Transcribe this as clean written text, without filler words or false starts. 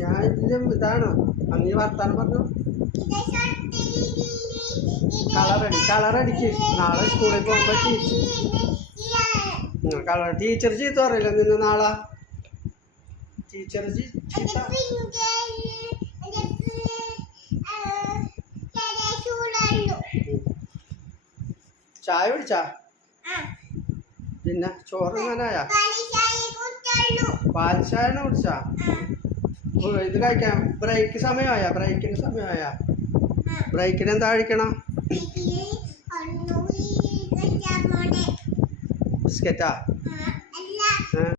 ഞാൻ ഇതിലും ഇതാണോ അങ്ങനെ വർത്താനം പറഞ്ഞു. കളറടിക്ക് നാളെ സ്കൂളിൽ പോകുമ്പോ ടീച്ചർ ചീത്ത പറയില്ല നിന്നെ നാളെ. ടീച്ചർ ചായ കുടിച്ചാ? പിന്നെ ചോറ് ഞാനായ പാൽ ചായ കുടിച്ചാ? ഇത് കഴിക്കാം. ബ്രേക്ക് സമയമായ? ബ്രേക്കിന് സമയമായ? ബ്രേക്കിന് എന്താ കഴിക്കണം? ബിസ്ക്കറ്റാ?